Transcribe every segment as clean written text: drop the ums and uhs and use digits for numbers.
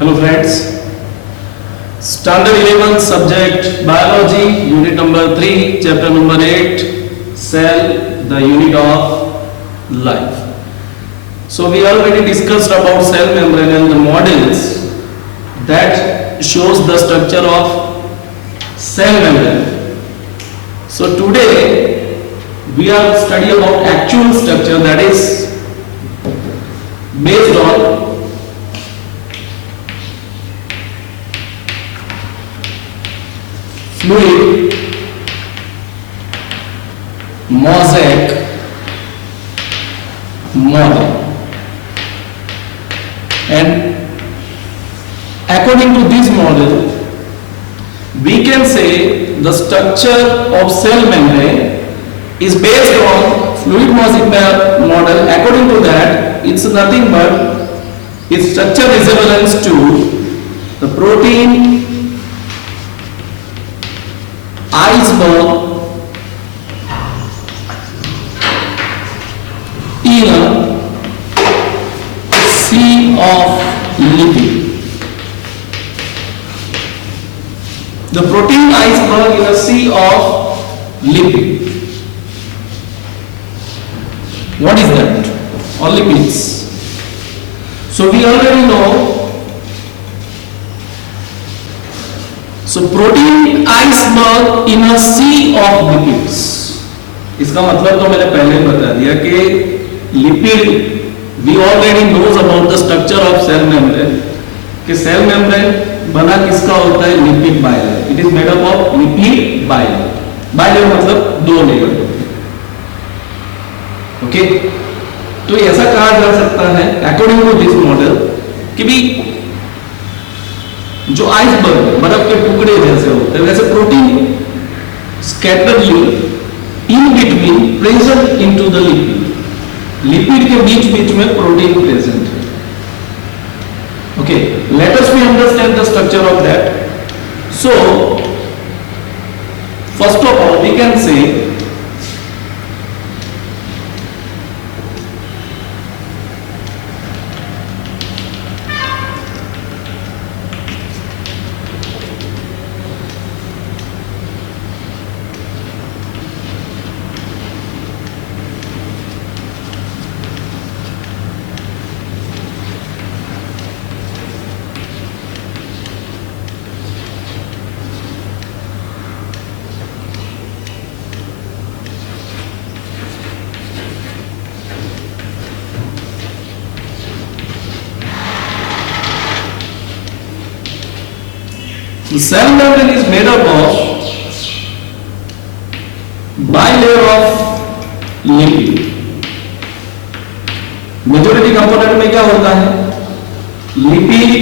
Hello friends, Standard 11 subject Biology, Unit number 3, Chapter number 8, Cell, the unit of life. So we already discussed about cell membrane and the models that shows the structure of cell membrane. So today we are studying about actual structure that is based on fluid mosaic model, and according to this model we can say the structure of cell membrane is based on fluid mosaic model. According to that, it's nothing but its structure resemblance to the protein iceberg in a sea of lipid. The protein iceberg in a sea of lipid. What is that? Or lipids. So we already know. So protein iceberg in a sea of lipids. इसका मतलब तो मैंने पहले ही बता दिया कि lipid we already knows about the structure of cell membrane कि cell membrane बना किसका होता है lipid bilayer. It is made up of lipid bilayer. Bilayer मतलब दो लेयर. ओके, तो ऐसा कहा जा सकता है अकॉर्डिंग टू दिस मॉडल कि भी जो आइसबर्ग बर्फ के टुकड़े जैसे होते हैं वैसे protein scatterly in between present into the lipid. Lipid के बीच बीच में प्रोटीन प्रेजेंट है. Okay, let us we understand the structure of that. So first of all we can say the cell membrane is made up of bilayer of lipid. Majority component में क्या होता है? Lipid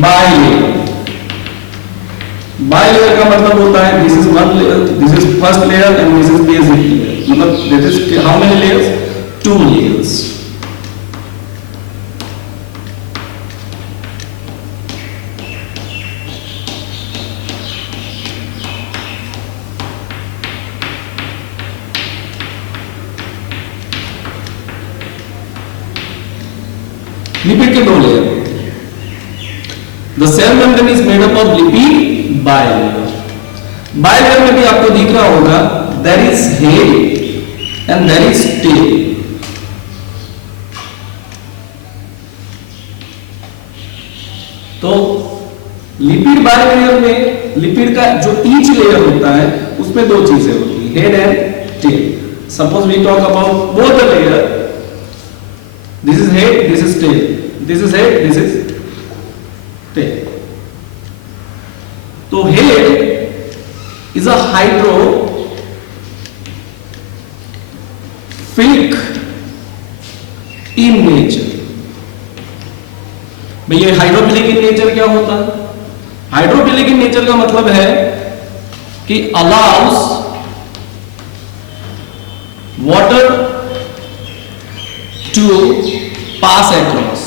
bilayer. Bilayer का मतलब होता है this is one layer, this is first layer and this is basic layer. मतलब this is how many layers? 2 layers. Lipid के 2 layer. The cell membrane is made up of lipid bilayer. Bilayer में भी आपको दिख रहा होगा there is head and there is tail. तो lipid bilayer में लिपिड का जो ईच लेयर होता है उसमें 2 चीजें होती है, head and tail. Suppose we talk about both the layer. This is head, this is tail. This is head, this is tail. So head is a hydrophilic in nature. भैया hydrophilic in nature क्या होता है? Hydrophilic in nature का मतलब है कि allow us water to pass across.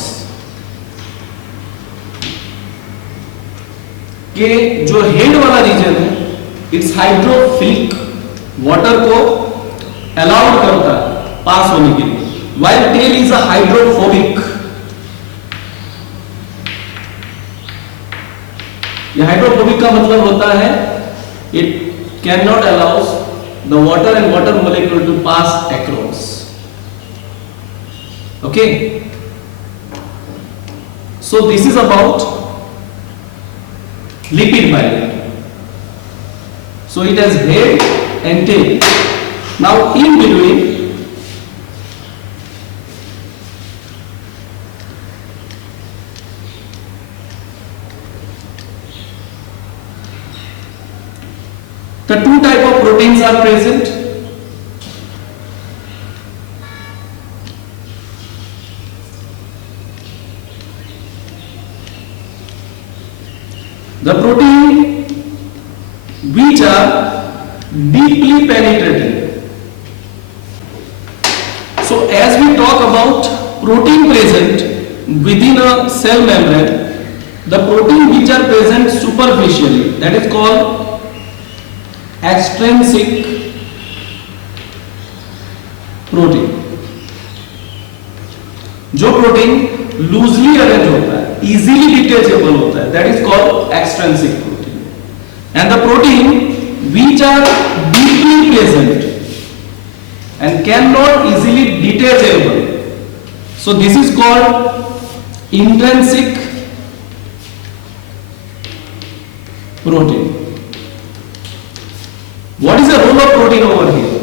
कि जो हेड वाला रीजन है इट्स हाइड्रोफिलिक, वाटर को अलाउड करता है पास होने के लिए, while tail is a hydrophobic. ये हाइड्रोफोबिक का मतलब होता है it can not allows the water and water molecule to pass across. Okay, so this is about lipid bilayer. So it has head and tail. Now in between the two type of proteins are present. The protein which are deeply penetrating. So as we talk about protein present within a cell membrane, the protein which are present superficially, that is called extrinsic protein. जो protein loosely arrange होता है, easily detachable होता है, that is called extrinsic protein. And the protein which are deeply present and cannot easily detachable, so this is called intrinsic protein. What is the role of protein over here?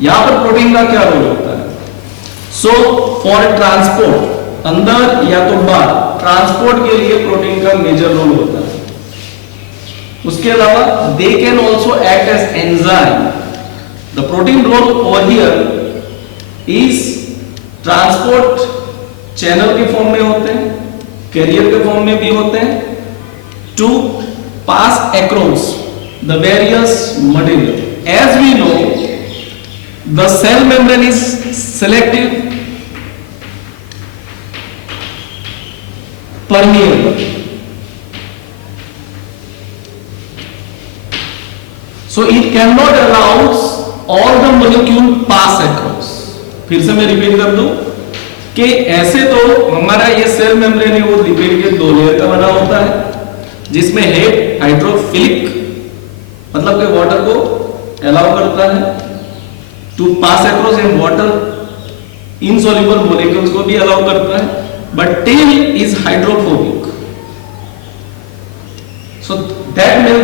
यहां पर protein का क्या role होता है? So for transport, अंदर या तो बाहर ट्रांसपोर्ट के लिए प्रोटीन का मेजर रोल होता है. उसके अलावा they can also act as enzyme. The protein role over here is transport channel के फॉर्म में होते हैं, कैरियर के फॉर्म में भी होते हैं, to pass across the various material. As we know the cell membrane is selective permeable. So it cannot allows all the molecule pass across. फिर से मैं रिपीट कर दूं कि ऐसे तो हमारा ये सेल मेम्ब्रेन है वो लिपिड के दो लेयर का बना होता है, जिसमें हेड हाइड्रोफिलिक मतलब कि वाटर को अलाउ करता है to pass across and water insoluble molecules को भी अलाउ करता है. But tail is hydrophobic. So that made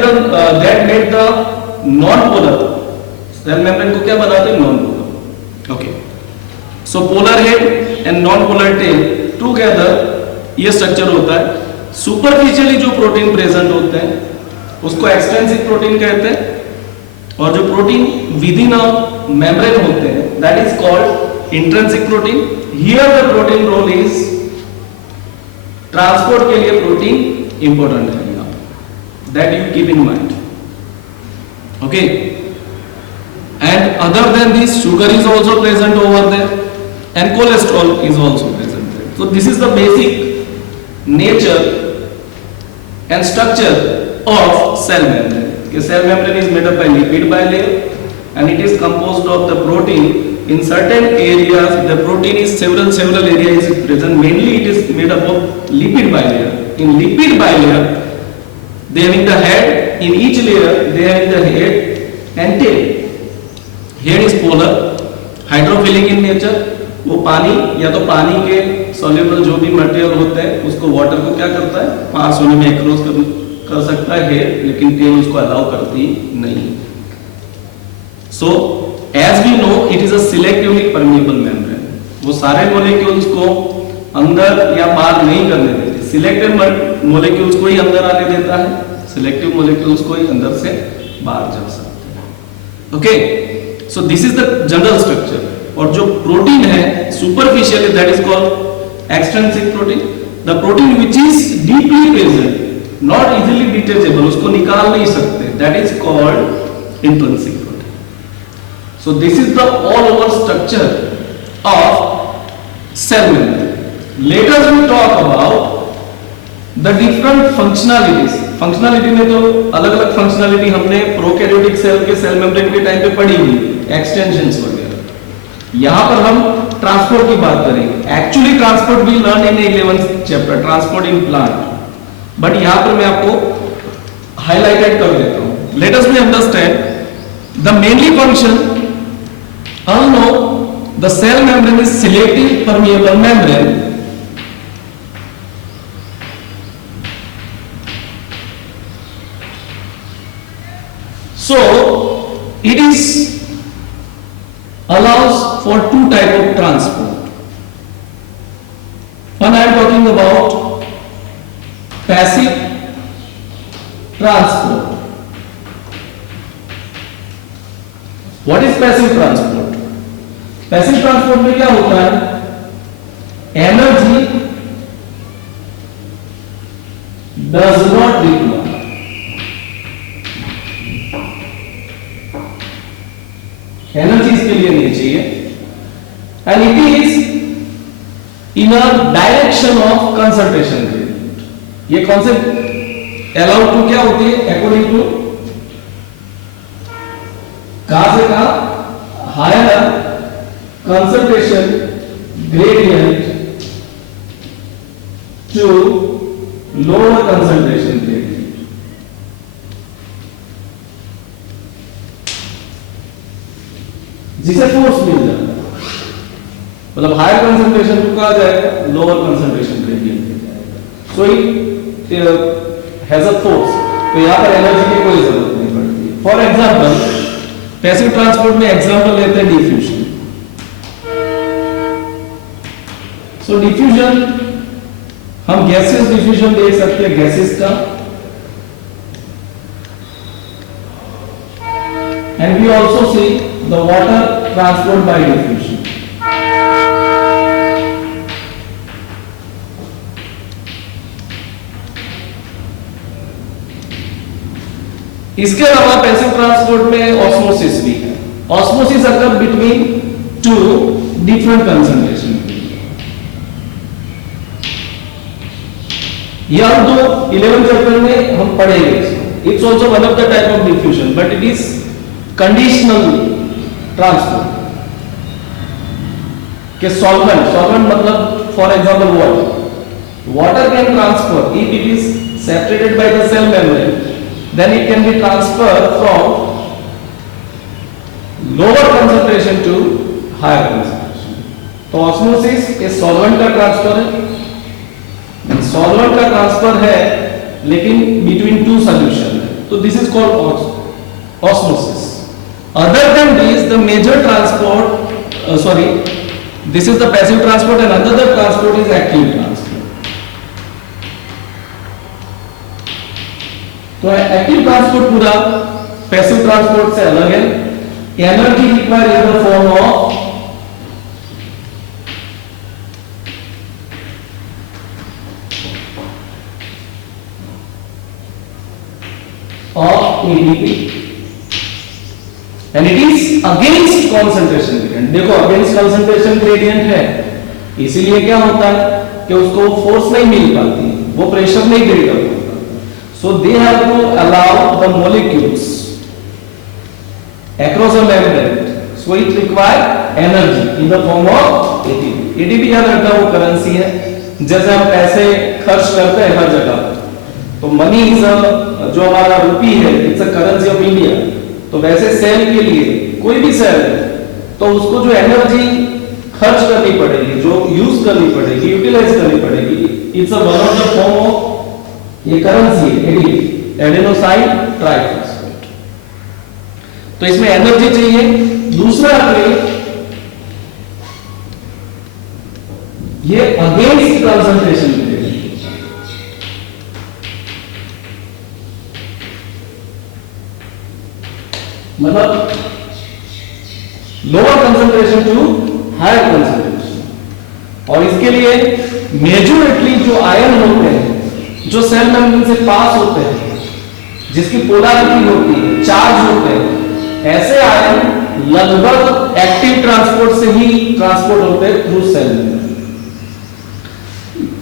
the non-polar cell membrane को क्या बनाते हैं? Non-polar. Okay. So polar head and non-polar tail together ये स्ट्रक्चर होता है. सुपरफिशियली जो प्रोटीन प्रेजेंट होते हैं उसको एक्सटेंसिव प्रोटीन कहते हैं, और जो protein with in a membrane होते हैं that is called intrinsic protein. Here the protein role is transport के लिए प्रोटीन इंपॉर्टेंट है, that you keep in mind. Okay, and other than this sugar is also present over there and cholesterol is also present there. So this is the basic nature and structure of cell membrane. Cell membrane is made up by lipid bilayer and it is composed of the protein. In certain areas the protein is several areas is present. Mainly it is made up of lipid bilayer. In lipid bilayer they having the head, in each layer they having the head and tail. Head is polar, hydrophilic in nature. वो पानी या तो पानी के soluble जो भी material होता है उसको वाटर को क्या करता है, पास होने में अक्रॉस कर सकता है, लेकिन टेल उसको अलाउ करती नहीं. So as we know it is a selectively permeable membrane. वो सारे मॉलिक्यूल्स को अंदर या बाहर नहीं करने देते. सिलेक्टिव मॉलिक्यूल्स को ही अंदर आने देता है, सिलेक्टिव मॉलिक्यूल्स को ही अंदर से बाहर जा सकते हैं. Okay, so this is the general structure. और जो प्रोटीन है superficially that is called extrinsic protein. The protein which is deeply present not easily detachable, उसको निकाल नहीं सकते, that is called intrinsic protein. So this is the all over structure of cell membrane. Let us we talk about the different functionalities. Functionality में तो अलग अलग functionality हमने prokaryotic cell के सेल मेम्ब्रेन के टाइम पे पढ़ी हुई, एक्सटेंशंस वगैरह. यहां पर हम ट्रांसपोर्ट की बात करेंगे. Actually transport we learn in 11th chapter, transport in plant. But यहां पर मैं आपको हाईलाइटेड कर देता हूं. Let us be understand the mainly function. all know the cell membrane is selective permeable membrane. So it is allows for two type of transport. One I am talking about passive transport. What is passive transport? Passive transport में क्या होता है? Energy does not require. Energy इसके लिए नहीं चाहिए and it is in a direction of concentration gradient. ये concept allowed to क्या होती है? अकॉर्डिंग टू कहां से कहां? Higher concentration gradient to lower concentration gradient. जिसे फोर्स मिल जाता है, मतलब हायर कंसंट्रेशन को कहा जाएगा lower concentration gradient. So it has a force. तो यहां पर एनर्जी की कोई जरूरत नहीं पड़ती. फॉर एग्जांपल पैसिव ट्रांसपोर्ट में एग्जांपल लेते हैं डिफ्यूजन. सो डिफ्यूजन हम गैसेस डिफ्यूजन देख सकते हैं गैसेस का. And we also see the water transport by diffusion. इसके अलावा पैसिव ट्रांसपोर्ट में ऑस्मोसिस भी है. Osmosis occur between two different concentration. यह दो 11th चैप्टर में हम पढ़ेंगे. It's also one of the type of diffusion but it is conditional transport. के सॉल्वेंट मतलब for example water can transfer if it is separated by the cell membrane, then it can be transferred from lower concentration to higher concentration. तो osmosis एक solvent का transfer है. Solvent का transfer है लेकिन between two solution है, तो this is called osmosis. Other than this the major transport this is the passive transport and another transport is active transport. तो एक्टिव ट्रांसपोर्ट पूरा पैसिव ट्रांसपोर्ट से अलग है. Energy required in the form of ATP and it is against concentration gradient. देखो against concentration gradient है, इसीलिए क्या होता है कि उसको फोर्स नहीं मिल पाती, वो प्रेशर नहीं बिल्डअप होता. So they have to allow the molecules across a membrane. So it require energy in the form of ATP. ATP याद रखना वो करेंसी है. जैसे हम पैसे खर्च करते हैं हर जगह, तो मनी जो हमारा रुपी है, it's a currency of India. तो वैसे सेल के लिए कोई भी सेल है तो उसको जो एनर्जी खर्च करनी पड़ेगी, जो यूज करनी पड़ेगी, यूटिलाइज करनी पड़ेगी, it's a one of the form of ये करेंसी है, एडेनोसाइन ट्राइफॉस्फेट. तो इसमें एनर्जी चाहिए. दूसरा ये अगेंस्ट कंसंट्रेशन मतलब lower concentration to higher concentration. और इसके लिए मेजॉरिटी जो आयन होते हैं जो सेल मेम्ब्रेन से पास होते हैं, जिसकी पोलैरिटी होती है, चार्ज होते हैं, ऐसे आयन लगभग एक्टिव ट्रांसपोर्ट से ही ट्रांसपोर्ट होते हैं through cell membrane.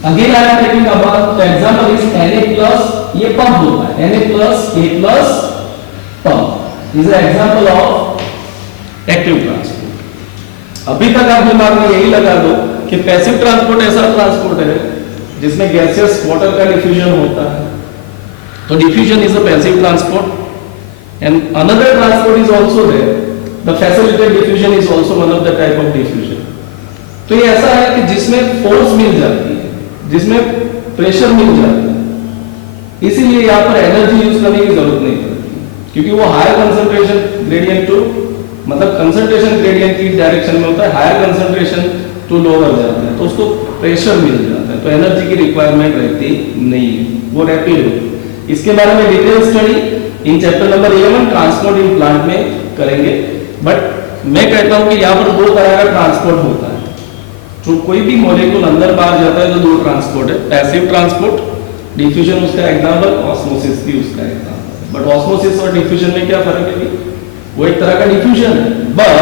Again I am taking about the example is Na+, ये पंप होता है, Na+, A+ pump is an example of active transport. अभी तक आप दिमाग में यही लगा दो कि पैसिव ट्रांसपोर्ट ऐसा ट्रांसपोर्ट है जिसमें गैसेस वाटर का डिफ्यूजन होता है. So diffusion is a passive transport, and another transport is also there. The facilitated diffusion is also one of the type of diffusion. तो ये ऐसा है कि जिसमें फोर्स मिल जाती है, जिसमें प्रेशर मिल जाता है, इसीलिए यहाँ पर एनर्जी यूज करने की जरूरत नहीं पड़ती, क्योंकि वो हायर कंसंट्रेशन ग्रेडियंट टू, मतलब कंसंट्रेशन ग्रेडियंट की डायरेक्शन में होता है, हायर कंसंट्रेशन टू लोअर जाता है, तो उसको प्रेशर मिल जाता है, तो एनर्जी की रिक्वायरमेंट रहती नहीं है, वो रैपिड होती है। इसके बारे में detail study in chapter number 11 transport in plant में करेंगे। बट मैं कहता हूं कि यहाँ पर दो तरह का ट्रांसपोर्ट होता है। जो कोई भी मॉलिक्यूल अंदर बाहर जाता है तो दो ट्रांसपोर्ट है, पैसिव ट्रांसपोर्ट, डिफ्यूजन उसका एग्जाम्पल, ऑस्मोसिस भी उसका एग्जाम्पल। बट ऑस्मोसिस और डिफ्यूजन में क्या फर्क है? वो एक तरह का डिफ्यूजन है, बट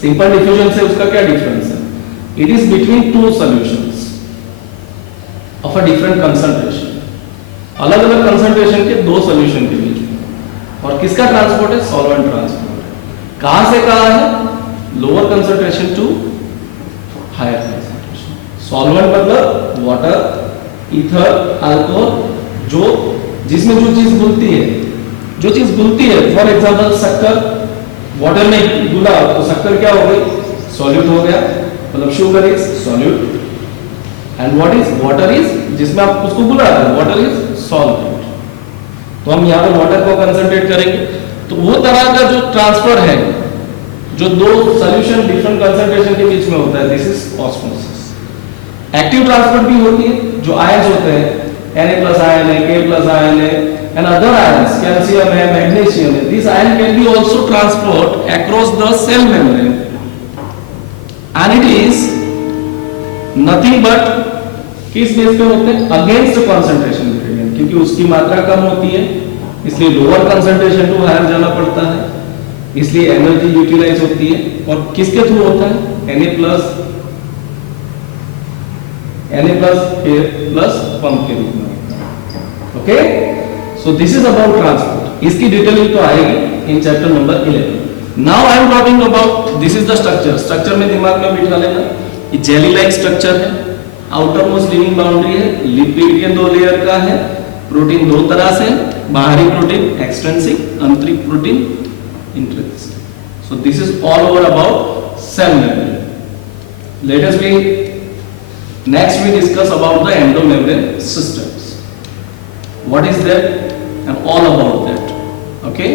सिंपल डिफ्यूजन से उसका क्या डिफरेंस है? It is between two solutions of a different concentration, अलग अलग कंसंट्रेशन के दो सॉल्यूशन के बीच में। और किसका ट्रांसपोर्ट है? Solvent transport. कहां से कहां है? Lower concentration to higher concentration. Solvent मतलब वाटर, ईथर, अल्कोहल, जो जिसमें जो चीज घुलती है, जो चीज घुलती है, फॉर एग्जांपल शक्कर, वाटर में घुला तो शक्कर क्या हो गई? सॉल्यूट हो गया, मतलब sugar is solute. And what is water? Is जिसमें आप उसको घुला रहे हैं, वाटर इज सॉल्वेंट। तो हम यहाँ पर वाटर को कंसंट्रेट करेंगे, तो वो तरह का जो ट्रांसफर है, जो दो सॉल्यूशन डिफरेंट कंसंट्रेशन के बीच में होता है, this is osmosis. Active transport भी होती है, जो आयंस होते हैं, Na+ आयन है, K+ आयन है, and other ions, calcium है, magnesium है, this ion can be also transport across the cell membrane, and it is nothing but किस बेस पे होते हैं? अगेंस्ट कंसंट्रेशन ग्रेडियंट, क्योंकि उसकी मात्रा कम होती है, इसलिए लोअर कंसंट्रेशन टू हायर जाना पड़ता है, इसलिए एनर्जी यूटिलाइज होती है। और किसके थ्रू होता है? Na+ K+ पंप के रूप में। Okay, so this is about transport. इसकी डिटेलिंग तो आएगी in chapter number 11। Now I am talking about, this is the structure. Structure में दिमाग में बिठा लेना, ये जेली लाइक स्ट्रक्चर है, आउटर मोस्ट लिविंग बाउंड्री है, लिपिड के दो लेयर का है, प्रोटीन दो तरह से, बाहरी प्रोटीन एक्सट्रिंसिक, आंतरिक protein intrinsic. So this is all over about cell membrane. Let us be next we discuss about the endomembrane systems, what is that and all about that. Okay,